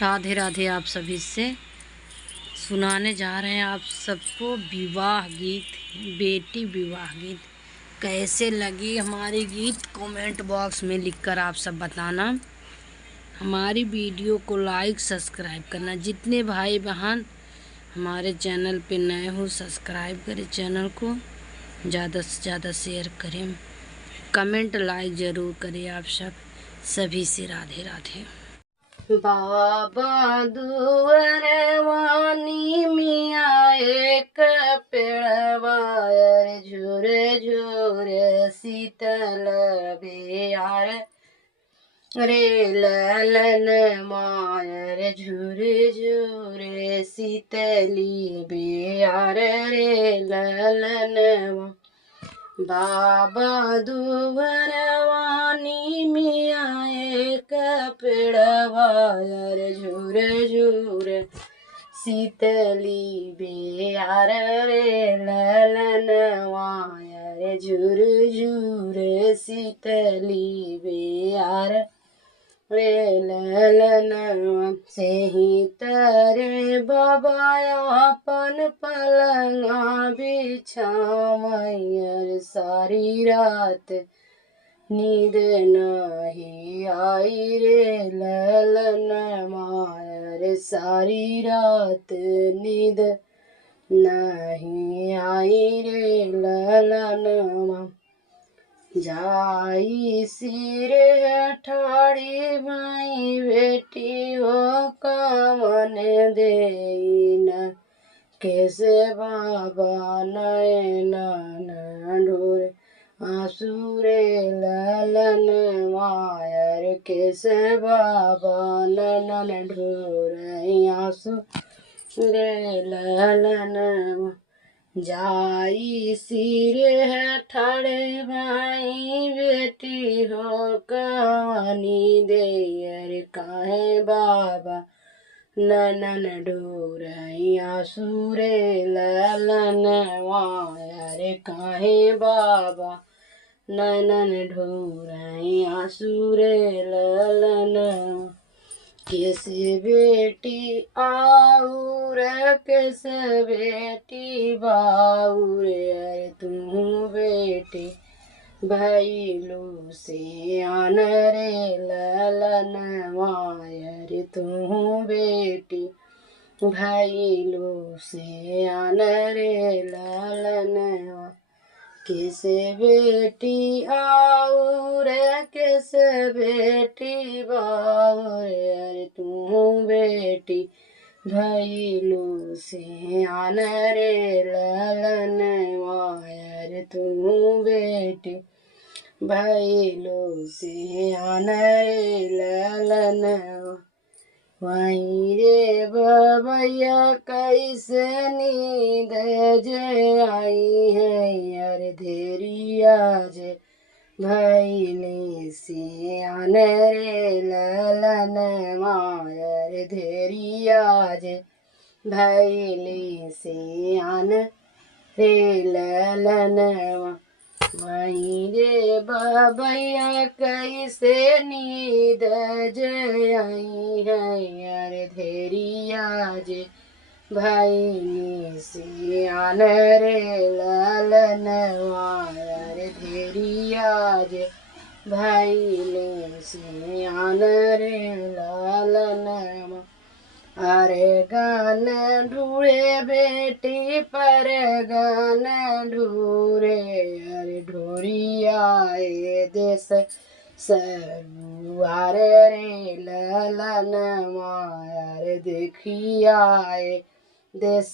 राधे राधे। आप सभी से सुनाने जा रहे हैं आप सबको विवाह गीत, बेटी विवाह गीत। कैसे लगी हमारी गीत कमेंट बॉक्स में लिखकर आप सब बताना। हमारी वीडियो को लाइक सब्सक्राइब करना। जितने भाई बहन हमारे चैनल पे नए हो सब्सक्राइब करें, चैनल को ज़्यादा से ज़्यादा शेयर करें, कमेंट लाइक ज़रूर करें। आप सब सभी से राधे राधे। बाबा दुअर वानी मिया एक पेड़वा झुरे झुरे शीतल बिहार रे ललन मायर झुरे झुरे शीतली बिहार रे ललन बाबा दुवर वानी मिया एक पेड़वा झूर झूर शीतली बेयार रे ललन वायर झूर झूर शीतली बेयार रे ललन से ही तरे बाबा अपन पलंगा बिछामयर सारी रात नींद नहीं आई रे ललन मायर सारी रात नींद नहीं आई रे ललन जाई सिर ठाड़ी माई बेटी हो कामन देन कैसे बाबा नयन ढोरे आंसुरे ललन मायर कैसे बाबा नयन ढोरे आंसू रे ललन जाई सिरे ठाड़े भाई बेटी हो कहानी दे काहे बाबा ननन ढोर आंसुरे ललन वायर काहे बाबा ननन ढोर आंसुरे ललन कैसे बेटी आऊर कैसे बेटी बाऊर अरे तू बेटी भैलू से आन रे ललन मायर तू बेटी भैलू से आन रे ललन कैसे बेटी आऊर कैसे बेटी बाऊर अरे तू बेटी भैलू से आन रे ललन वायर तू बेटी भैलू से आन रे ललन वहीं रे बबैया कैसे नींद जे आई है अरे धेरिया जे भैले से आन रे ललन मायर धेरिया जे भैले से आन रे ललन वहीं रे बबैया कैसे नींद जे आई है अरे धेरिया जे भैले से आन रे ललन वायर धेरिया जे भैले से आन रे ललन अरे गान ढूढ़े बेटी पर गान ढूरे अरे ढोरी आए देश सरुआर रे ललन मायर देखी आए देश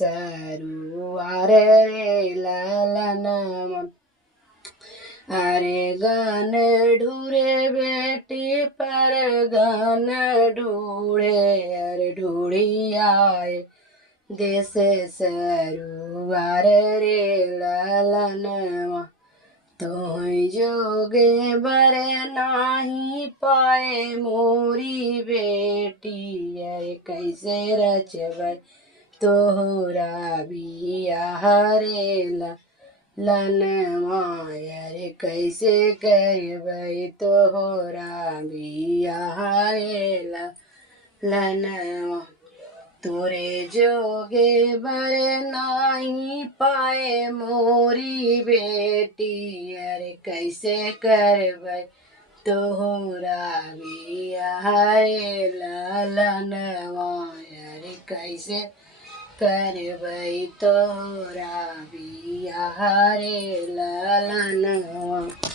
सरुआर रे ललन अरे गान ढूरे बेटी पर गान ढूढ़े अरे ढूढ़ी आए देश सरुआर रे ललन तो जोगे बरे नाही पाए मोरी बेटी अरे कैसे रचबै तोहरा बियाह रे लन मायर कैसे करबै तोहरा बियाह रे ललनवा तोरे जोगे बर नाही पाए मोरी बेटी। अरे कैसे करबै तोहरा बियाह रे ललनवा। अरे कैसे करबै तोहरा बियाह रे ललनवा।